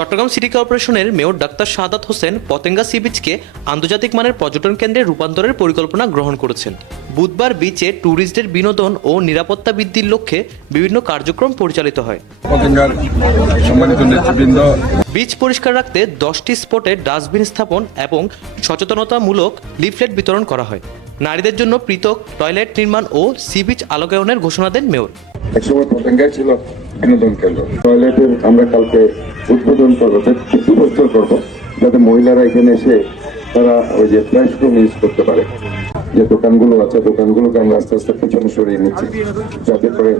Chittagong city কর্পোরেশনের mayor ডাক্তার Shahadat Hossain Patenga sea বিচকে আন্তর্জাতিক মানের পর্যটন কেন্দ্রে রূপান্তরের পরিকল্পনা গ্রহণ করেছেন। বুধবার বিচে ট্যুরিস্টদের বিনোদন ও নিরাপত্তা বৃদ্ধির লক্ষ্যে বিভিন্ন কার্যক্রম পরিচালিত হয়। সম্মানিত নেতৃবৃন্দ। বিচ পরিষ্কার রাখতে দশটি স্পটে ডাস্টবিন স্থাপন এবং সচেতনতামূলক লিফলেট বিতরণ করা হয়। নারীদের জন্য পৃথক টয়লেট নির্মাণ ও সি বিচ আলোকায়নের ঘোষণা দেন মেয়র। একসময় পতেঙ্গায় ছিল বিনোদন কেন্দ্র। টয়লেটের আমরা কালকে উদ্বোধন করব প্রস্তুত করব, যাতে মহিলারা এখানে এসে তারা ওই যে ফ্ল্যাশ রুম ইউজ করতে পারে। যে দোকানগুলো আছে, দোকানগুলোকে আমরা আস্তে আস্তে পিছনে সরিয়ে নিচ্ছি, যাতে করে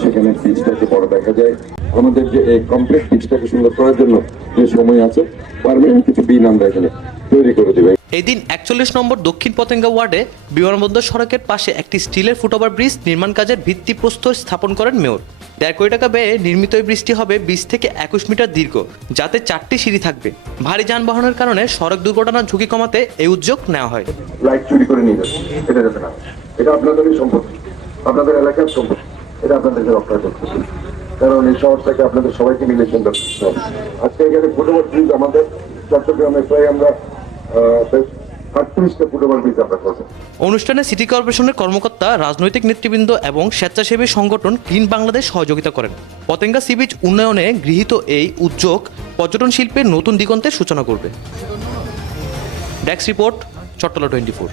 সেখানে পিচটাকে বড় দেখা যায়। আমাদের যে এই কমপ্লিট পিচটাকে সুন্দর করার জন্য যে সময় আছে পারমানেন্ট কিছু বিন আমরা এখানে তৈরি করে দেবে। এদিন একচল্লিশ নম্বর দক্ষিণ পতেঙ্গা ওয়ার্ডে বিমানবন্দর সড়কের পাশে একটি স্টিলের ফুটওভার ব্রিজ নির্মাণ কাজের ভিত্তিপ্রস্তর স্থাপন করেন মেয়র। দেড় কোটি টাকা ব্যয়ে নির্মিত এই ব্রিজটি হবে বিশ থেকে একুশ মিটার দীর্ঘ, যাতে চারটি সিঁড়ি থাকবে। ভারী যানবাহনের কারণে সড়ক দুর্ঘটনার ঝুঁকি কমাতে এই উদ্যোগ নেওয়া হয়। লাইট চুরি করে নিয়ে এটা যাবে না। এটা আপনাদেরই সম্পত্তি। আপনাদের এলাকার সম্পত্তি। এটা আপনাদেরকে রক্ষা করতে কারণ এই শহরটাকে আপনাদের সবাইকে মিলে সুন্দর আজকে এখানে ফুটবল ব্রিজ আমাদের চট্টগ্রামে প্রায় আমরা অনুষ্ঠানে সিটি কর্পোরেশনের কর্মকর্তা, রাজনৈতিক নেতৃবৃন্দ এবং স্বেচ্ছাসেবী সংগঠন ক্লিন বাংলাদেশ সহযোগিতা করেন। পতেঙ্গা সি বিচ উন্নয়নে গৃহীত এই উদ্যোগ পর্যটন শিল্পের নতুন দিগন্তের সূচনা করবে। Desk report Chattala twenty four.